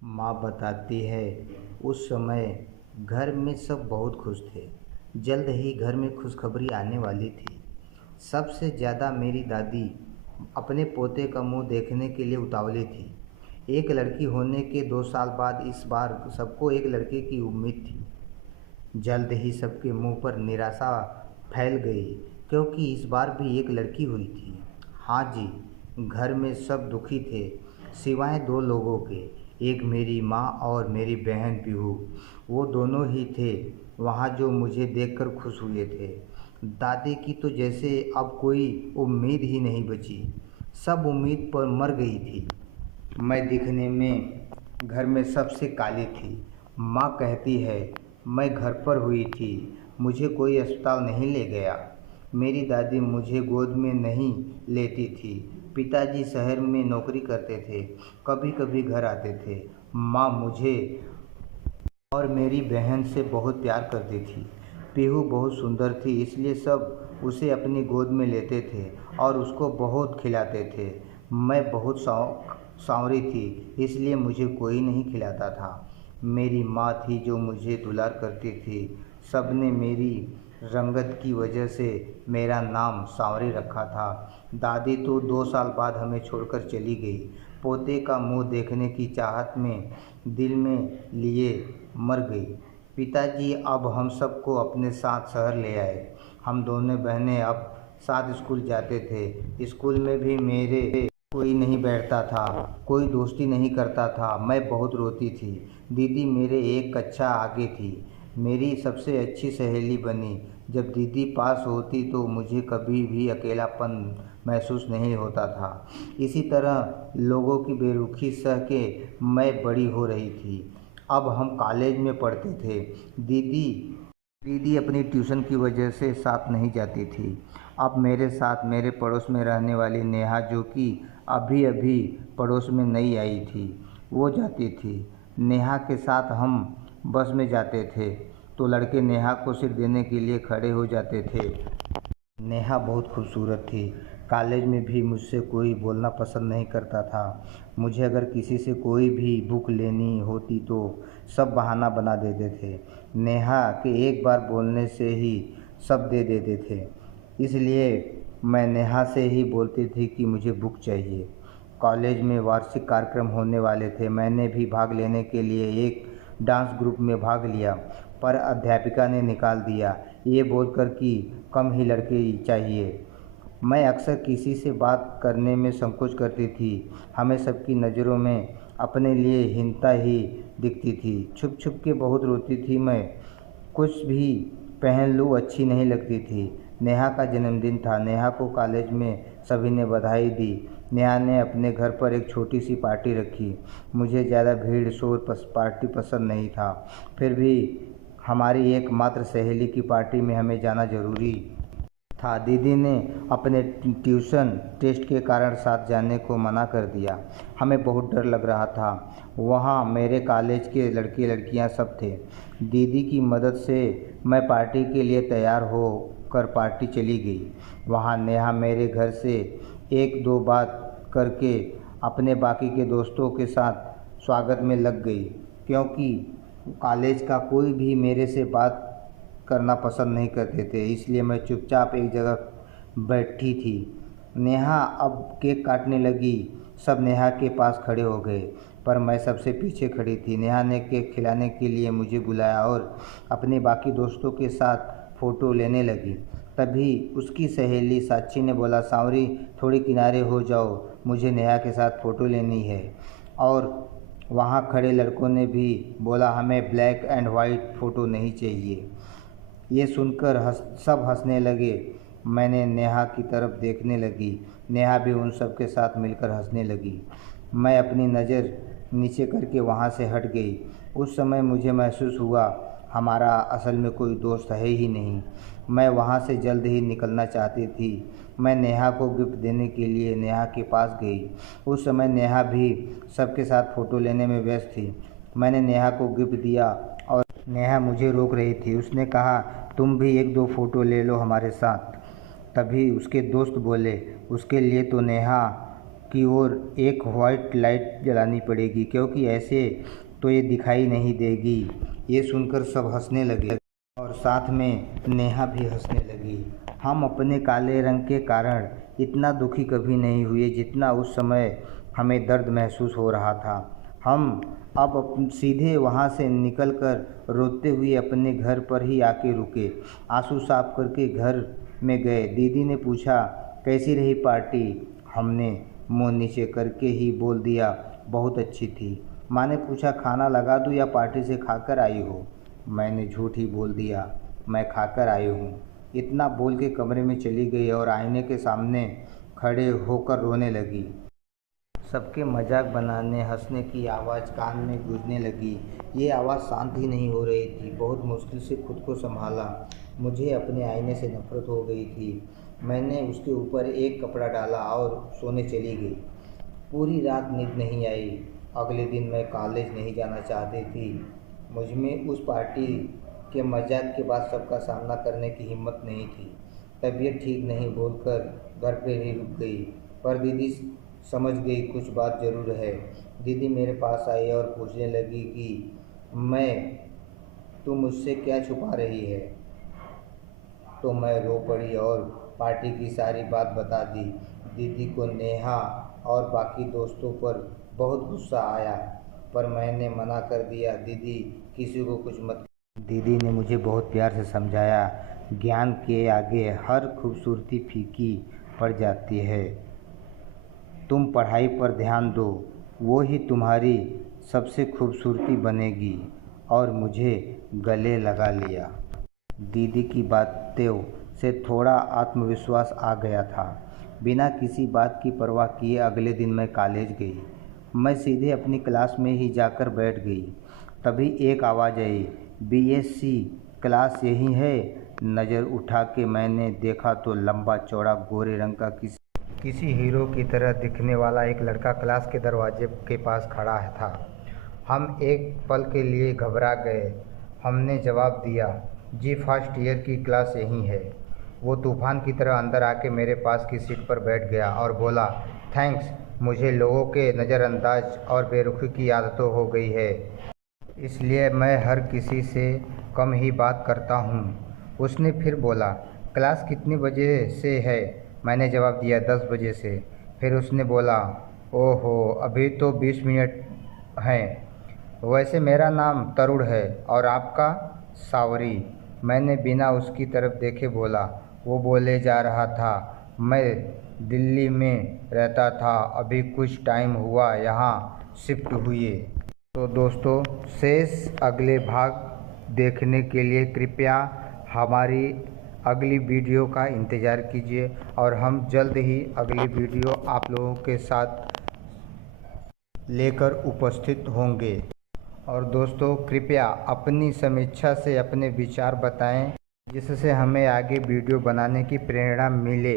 माँ बताती है, उस समय घर में सब बहुत खुश थे। जल्द ही घर में खुशखबरी आने वाली थी। सबसे ज़्यादा मेरी दादी अपने पोते का मुंह देखने के लिए उतावली थी। एक लड़की होने के 2 साल बाद इस बार सबको एक लड़के की उम्मीद थी। जल्द ही सबके मुंह पर निराशा फैल गई, क्योंकि इस बार भी एक लड़की हुई थी। हाँ जी, घर में सब दुखी थे, सिवाय दो लोगों के। एक मेरी माँ और मेरी बहन पीहू। वो दोनों ही थे वहाँ जो मुझे देखकर खुश हुए थे। दादी की तो जैसे अब कोई उम्मीद ही नहीं बची। सब उम्मीद पर मर गई थी। मैं दिखने में घर में सबसे काली थी। माँ कहती है, मैं घर पर हुई थी, मुझे कोई अस्पताल नहीं ले गया। मेरी दादी मुझे गोद में नहीं लेती थी। पिताजी शहर में नौकरी करते थे, कभी कभी घर आते थे। माँ मुझे और मेरी बहन से बहुत प्यार करती थी। पीहू बहुत सुंदर थी, इसलिए सब उसे अपनी गोद में लेते थे और उसको बहुत खिलाते थे। मैं बहुत सांवरी थी, इसलिए मुझे कोई नहीं खिलाता था। मेरी माँ थी जो मुझे दुलार करती थी। सबने मेरी रंगत की वजह से मेरा नाम सांवरी रखा था। दादी तो 2 साल बाद हमें छोड़कर चली गई। पोते का मुंह देखने की चाहत में दिल में लिए मर गई। पिताजी अब हम सबको अपने साथ शहर ले आए। हम दोनों बहनें अब साथ स्कूल जाते थे। स्कूल में भी मेरे कोई नहीं बैठता था, कोई दोस्ती नहीं करता था। मैं बहुत रोती थी। दीदी मेरे एक कक्षा आगे थी, मेरी सबसे अच्छी सहेली बनी। जब दीदी पास होती तो मुझे कभी भी अकेलापन महसूस नहीं होता था। इसी तरह लोगों की बेरुखी सह के मैं बड़ी हो रही थी। अब हम कॉलेज में पढ़ते थे। दीदी दीदी अपनी ट्यूशन की वजह से साथ नहीं जाती थी। अब मेरे साथ मेरे पड़ोस में रहने वाली नेहा, जो कि अभी अभी पड़ोस में नई आई थी, वो जाती थी। नेहा के साथ हम बस में जाते थे तो लड़के नेहा को सिर देने के लिए खड़े हो जाते थे। नेहा बहुत खूबसूरत थी। कॉलेज में भी मुझसे कोई बोलना पसंद नहीं करता था। मुझे अगर किसी से कोई भी बुक लेनी होती तो सब बहाना बना देते थे। नेहा के एक बार बोलने से ही सब दे देते थे। इसलिए मैं नेहा से ही बोलती थी कि मुझे बुक चाहिए। कॉलेज में वार्षिक कार्यक्रम होने वाले थे। मैंने भी भाग लेने के लिए एक डांस ग्रुप में भाग लिया, पर अध्यापिका ने निकाल दिया, ये बोलकर कि कम ही लड़के चाहिए। मैं अक्सर किसी से बात करने में संकोच करती थी। हमें सबकी नज़रों में अपने लिए हीनता ही दिखती थी। छुप छुप के बहुत रोती थी मैं। कुछ भी पहन लूँ अच्छी नहीं लगती थी। नेहा का जन्मदिन था। नेहा को कॉलेज में सभी ने बधाई दी। नेहा ने अपने घर पर एक छोटी सी पार्टी रखी। मुझे ज़्यादा भीड़ शोर पार्टी पसंद नहीं था, फिर भी हमारी एकमात्र सहेली की पार्टी में हमें जाना ज़रूरी था। दीदी ने अपने ट्यूशन टेस्ट के कारण साथ जाने को मना कर दिया। हमें बहुत डर लग रहा था। वहाँ मेरे कॉलेज के लड़के लड़कियाँ सब थे। दीदी की मदद से मैं पार्टी के लिए तैयार हो कर पार्टी चली गई। वहाँ नेहा मेरे घर से एक दो बात करके अपने बाकी के दोस्तों के साथ स्वागत में लग गई, क्योंकि कॉलेज का कोई भी मेरे से बात करना पसंद नहीं करते थे। इसलिए मैं चुपचाप एक जगह बैठी थी। नेहा अब केक काटने लगी। सब नेहा के पास खड़े हो गए, पर मैं सबसे पीछे खड़ी थी। नेहा ने केक खिलाने के लिए मुझे बुलाया और अपने बाकी दोस्तों के साथ फ़ोटो लेने लगी। तभी उसकी सहेली साक्षी ने बोला, सांवरी थोड़ी किनारे हो जाओ, मुझे नेहा के साथ फ़ोटो लेनी है। और वहाँ खड़े लड़कों ने भी बोला, हमें ब्लैक एंड वाइट फ़ोटो नहीं चाहिए। ये सुनकर सब हंसने लगे। मैंने नेहा की तरफ देखने लगी। नेहा भी उन सब के साथ मिलकर हंसने लगी। मैं अपनी नज़र नीचे करके वहाँ से हट गई। उस समय मुझे महसूस हुआ हमारा असल में कोई दोस्त है ही नहीं। मैं वहाँ से जल्द ही निकलना चाहती थी। मैं नेहा को गिफ्ट देने के लिए नेहा के पास गई। उस समय नेहा भी सबके साथ फ़ोटो लेने में व्यस्त थी। मैंने नेहा को गिफ्ट दिया और नेहा मुझे रोक रही थी। उसने कहा, तुम भी एक दो फ़ोटो ले लो हमारे साथ। तभी उसके दोस्त बोले, उसके लिए तो नेहा की ओर एक वाइट लाइट जलानी पड़ेगी, क्योंकि ऐसे तो ये दिखाई नहीं देगी। ये सुनकर सब हंसने लगे और साथ में नेहा भी हंसने लगी। हम अपने काले रंग के कारण इतना दुखी कभी नहीं हुए जितना उस समय हमें दर्द महसूस हो रहा था। हम अब सीधे वहाँ से निकलकर रोते हुए अपने घर पर ही आके रुके। आंसू साफ करके घर में गए। दीदी ने पूछा, कैसी रही पार्टी? हमने मुंह नीचे करके ही बोल दिया, बहुत अच्छी थी। माँ ने पूछा, खाना लगा दूँ या पार्टी से खाकर आई हो? मैंने झूठ ही बोल दिया, मैं खाकर आई हूँ। इतना बोल के कमरे में चली गई और आईने के सामने खड़े होकर रोने लगी। सबके मजाक बनाने हंसने की आवाज़ कान में गूंजने लगी। ये आवाज़ शांत ही नहीं हो रही थी। बहुत मुश्किल से खुद को संभाला। मुझे अपने आईने से नफरत हो गई थी। मैंने उसके ऊपर एक कपड़ा डाला और सोने चली गई। पूरी रात नींद नहीं आई। अगले दिन मैं कॉलेज नहीं जाना चाहती थी। मुझमें उस पार्टी के मजाक के बाद सबका सामना करने की हिम्मत नहीं थी। तबीयत ठीक नहीं बोलकर घर पर ही रुक गई। पर दीदी समझ गई कुछ बात ज़रूर है। दीदी मेरे पास आई और पूछने लगी कि तू मुझसे क्या छुपा रही है? तो मैं रो पड़ी और पार्टी की सारी बात बता दी। दीदी को नेहा और बाकी दोस्तों पर बहुत गुस्सा आया, पर मैंने मना कर दिया, दीदी किसी को कुछ मत। दीदी ने मुझे बहुत प्यार से समझाया, ज्ञान के आगे हर खूबसूरती फीकी पड़ जाती है। तुम पढ़ाई पर ध्यान दो, वो ही तुम्हारी सबसे खूबसूरती बनेगी। और मुझे गले लगा लिया। दीदी की बातों से थोड़ा आत्मविश्वास आ गया था। बिना किसी बात की परवाह किए अगले दिन मैं कॉलेज गई। मैं सीधे अपनी क्लास में ही जाकर बैठ गई। तभी एक आवाज़ आई, बीएससी क्लास यही है? नज़र उठा के मैंने देखा तो लंबा चौड़ा गोरे रंग का किसी हीरो की तरह दिखने वाला एक लड़का क्लास के दरवाजे के पास खड़ा था। हम एक पल के लिए घबरा गए। हमने जवाब दिया, जी फर्स्ट ईयर की क्लास यही है। वो तूफान की तरह अंदर आके मेरे पास की सीट पर बैठ गया और बोला, थैंक्स, मुझे लोगों के नज़रअंदाज और बेरुखी की आदतों हो गई है, इसलिए मैं हर किसी से कम ही बात करता हूँ। उसने फिर बोला, क्लास कितने बजे से है? मैंने जवाब दिया, 10 बजे से। फिर उसने बोला, ओहो, अभी तो 20 मिनट हैं। वैसे मेरा नाम तरुण है और आपका? सावरी। मैंने बिना उसकी तरफ देखे बोला। वो बोले जा रहा था, मैं दिल्ली में रहता था, अभी कुछ टाइम हुआ यहाँ शिफ्ट हुए। तो दोस्तों, शेष अगले भाग देखने के लिए कृपया हमारी अगली वीडियो का इंतज़ार कीजिए और हम जल्द ही अगली वीडियो आप लोगों के साथ लेकर उपस्थित होंगे। और दोस्तों, कृपया अपनी समीक्षा से अपने विचार बताएं, जिससे हमें आगे वीडियो बनाने की प्रेरणा मिले।